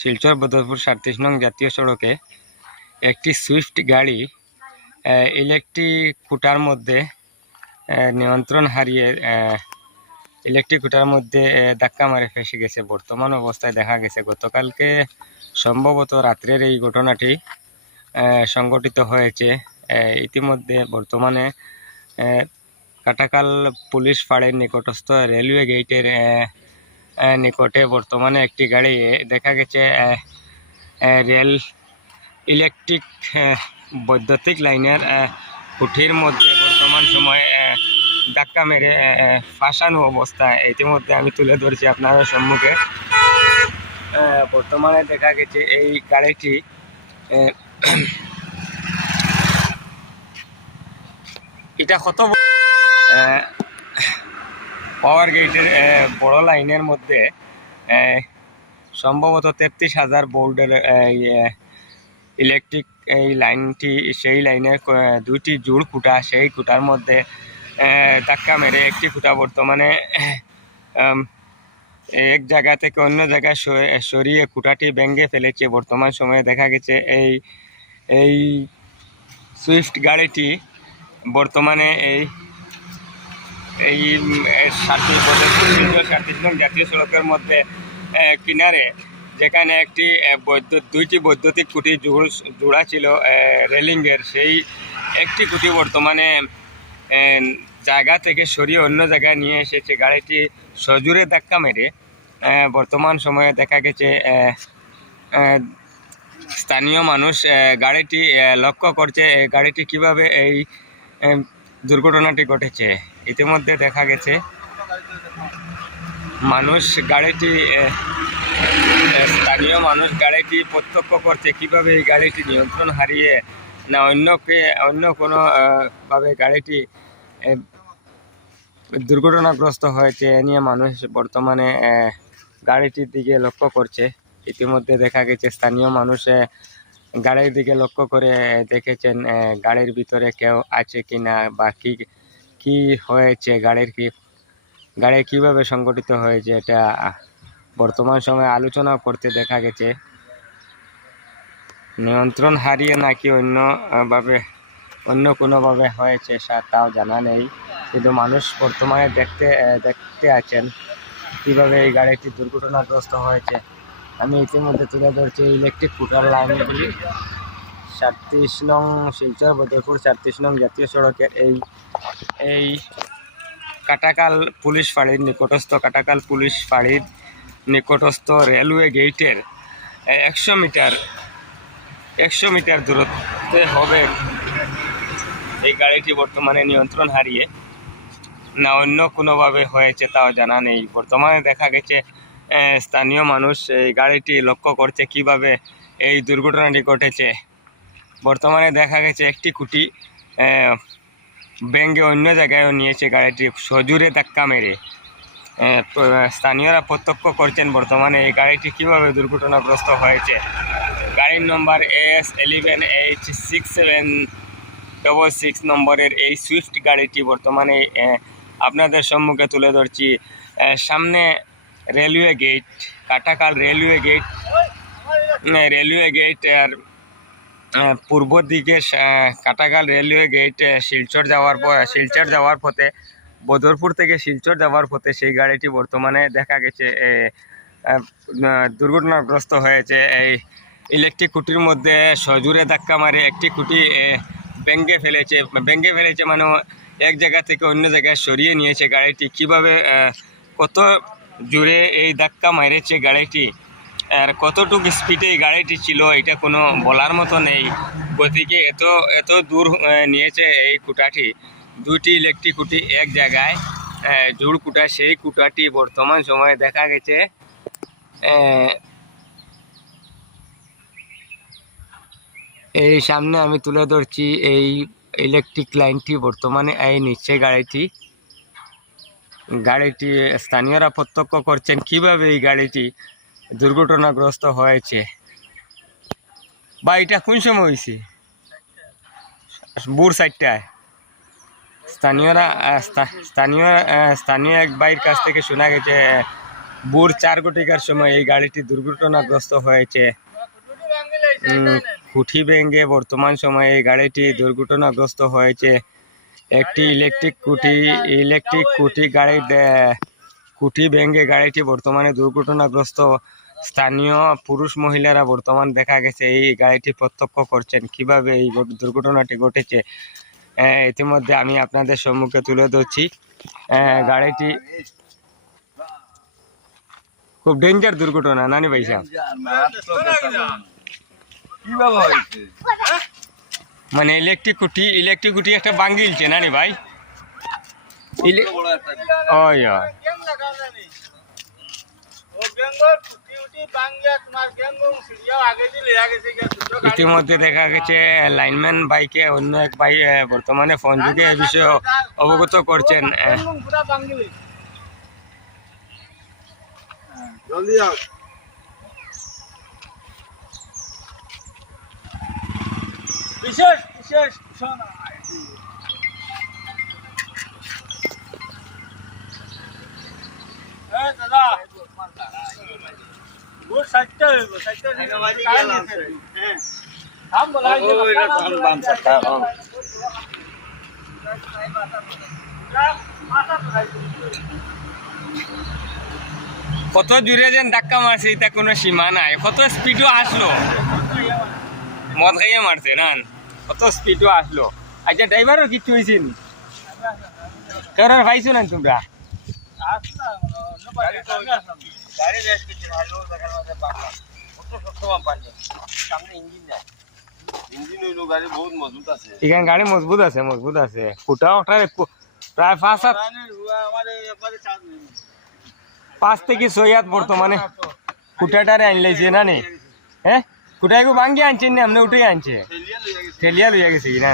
শিলচর বদরপুর 37 নং জাতীয় সড়কে একটি সুইফট গাড়ি ইলেকট্রিক খুঁটার মধ্যে নিয়ন্ত্রণ হারিয়ে ইলেকট্রিক খুঁটার মধ্যে ধাক্কা মারে ফেসে গেছে। বর্তমান অবস্থায় দেখা গেছে গতকালকে সম্ভবত রাত্রের এই ঘটনাটি সংঘটিত হয়েছে। ইতিমধ্যে বর্তমানে কাটাকাল পুলিশ ফাঁড়ের নিকটস্থ রেলওয়ে গেটের নিকটে বর্তমানে একটি গাড়ি দেখা গেছে রেল ইলেকট্রিক বৈদ্যুতিক লাইনের খুঁটির মধ্যে বর্তমান সময়ে ধাক্কা মেরে ফাঁসানো অবস্থায় ইতিমধ্যে আমি তুলে ধরছি আপনাদের সম্মুখে। বর্তমানে দেখা গেছে এই গাড়িটি এটা কত পাওয়ার গেটের বড় লাইনের মধ্যে সম্ভবত 33,000 ভোল্টের ইলেকট্রিক এই লাইনটি, সেই লাইনের দুইটি জোড় খুঁটা, সেই খুঁটার মধ্যে ধাক্কা মেরে একটি খুঁটা বর্তমানে এক জায়গা থেকে অন্য জায়গায় সরিয়ে খুঁটাটি ভেঙে ফেলেছে। বর্তমান সময়ে দেখা গেছে এই সুইফট গাড়িটি বর্তমানে এই 37 নং জাতীয় সড়কের মধ্যে কিনারে, যেখানে একটি দুইটি বৈদ্যুতিক খুঁটি জোড়া ছিল রেলিংয়ের, সেই একটি খুঁটি বর্তমানে জায়গা থেকে সরিয়ে অন্য জায়গায় নিয়ে এসেছে। গাড়িটি সজোরে ধাক্কা মেরে বর্তমান সময়ে দেখা গেছে স্থানীয় মানুষ গাড়িটি লক্ষ্য করছে গাড়িটি কিভাবে এই দুর্ঘটনাটি ঘটেছে। ইতিমধ্যে দেখা গেছে স্থানীয় মানুষ গাড়িটি প্রত্যক্ষ করছে কিভাবে এই গাড়িটি নিয়ন্ত্রণ হারিয়ে না অন্য কোনো ভাবে গাড়িটি দুর্ঘটনাগ্রস্ত হয়েছে এ নিয়ে মানুষ বর্তমানে গাড়িটির দিকে লক্ষ্য করছে। ইতিমধ্যে দেখা গেছে স্থানীয় মানুষ গাড়ির দিকে লক্ষ্য করে দেখেছেন গাড়ির ভিতরে কেউ আছে কিনা বা কি হয়েছে, গাড়ি কিভাবে সংঘটিত হয়েছে, এটা বর্তমান সময়ে আলোচনা করতে দেখা গেছে। নিয়ন্ত্রণ হারিয়ে নাকি অন্য কোনোভাবে হয়েছে তাও জানা নেই, কিন্তু মানুষ বর্তমানে দেখতে আছেন কিভাবে এই গাড়িটি দুর্ঘটনাগ্রস্ত হয়েছে। আমি ইতিমধ্যে তুলে ধরছি ইলেকট্রিক খুঁটার লাইনগুলি 37 নং শিলচর বদরপুর 37 নং জাতীয় সড়কের এই কাটাকাল পুলিশ ফাঁড়ির নিকটস্থ রেলওয়ে গেটের 100 মিটার দূরত্বে হবে এই গাড়িটি বর্তমানে নিয়ন্ত্রণ হারিয়ে না অন্য কোনোভাবে হয়েছে তাও জানা নেই। বর্তমানে দেখা গেছে স্থানীয় মানুষ এই গাড়িটি লক্ষ্য করছে কিভাবে এই দুর্ঘটনাটি ঘটেছে। বর্তমানে দেখা গেছে একটি খুঁটি ভেঙে অন্য জায়গায়ও নিয়েছে গাড়িটি সজোরে ধাক্কা মেরে। স্থানীয়রা প্রত্যক্ষ করছেন বর্তমানে এই গাড়িটি কিভাবে দুর্ঘটনাগ্রস্ত হয়েছে। গাড়ির নম্বর AS11H6766 নম্বরের এই সুইফট গাড়িটি বর্তমানে আপনাদের সম্মুখে তুলে ধরছি। সামনে railway gate, Katakhal railway gate আর পূর্ব দিকে কাটাকাল রেলওয়ে গেট শিলচর যাওয়ার পথে, বদরপুর থেকে শিলচর যাওয়ার পথে সেই গাড়িটি বর্তমানে দেখা গেছে দুর্ঘটনাগ্রস্ত হয়েছে। এই ইলেকট্রিক খুঁটির মধ্যে সজোরে ধাক্কা মারে একটি খুঁটি ভেঙে ফেলেছে মানে এক জায়গা থেকে অন্য জায়গায় সরিয়ে নিয়েছে। গাড়িটি কিভাবে কত জোরে এই ধাক্কা মেরেছে গাড়িটি আর কতটুকু স্পিডে এই গাড়িটি ছিল এটা কোনো বলার মতো নেই। গতিকে এত দূর নিয়েছে এই খুঁটাটি, দুইটি ইলেকট্রিক খুঁটি এক জায়গায় জোড় খুঁটা, সেই খুঁটাটি বর্তমান সময়ে দেখা গেছে এই সামনে আমি তুলে ধরছি এই ইলেকট্রিক লাইনটি বর্তমানে এই নিচে গাড়িটি স্থানীয়রা প্রত্যক্ষ করছেন কিভাবে এই গাড়িটি দুর্ঘটনাগ্রস্ত হয়েছে। বা এটা কোন সময় হয়েছে? ভোর 4টায়। স্থানীয় এক ভাইয়ের কাছ থেকে শোনা গেছে ভোর 4 ঘটিকার সময় এই গাড়িটি দুর্ঘটনাগ্রস্ত হয়েছে। খুঁটি ভেঙে বর্তমান সময়ে এই গাড়িটি দুর্ঘটনাগ্রস্ত হয়েছে। একটি ইলেকট্রিক খুঁটি খুঁটি ভেঙে গাড়িটি বর্তমানে দুর্ঘটনাগ্রস্ত। স্থানীয় পুরুষ মহিলারা বর্তমান দেখা গেছে এই গাড়িটি প্রত্যক্ষ করছেন কিভাবে এই দুর্ঘটনাটি ঘটেছে। ইতিমধ্যে আমি আপনাদের সম্মুখে তুলে ধরছি। গাড়িটি খুব ডেঞ্জার দুর্ঘটনা নানি ভাই সাহেব। মানে ইলেকট্রিক খুঁটি একটা ভাঙ্গিলছে নানি ভাই। ওই ইতিমধ্যে দেখা গেছে লাইনম্যান বাইকে অন্য এক ভাই বর্তমানে ফোন যুগে এ বিষয়ে অবগত করছেন। কত জুড়ে যেন ধাক্কা মারছে এটা কোনো সীমা নাই। কত স্পিডও আসলো, মদ খাইয়ে মারছে না, কত স্পিডও আসলো। আচ্ছা ড্রাইভারও কিছু হয়েছে কারণ পাইছো না তোমরা? এখানে গাড়ি মজবুত আছে ফুটা ওঠার প্রায় 5 থেকে 6 হাত বর্তমানে ফুটাটারে আনলাইছে না নি। হ্যাঁ ফুটাইগো ভাঙ্গি আনছেন না, আমরা উঠে আনছে ঠেলিয়া লইয়া গেছে কিনা।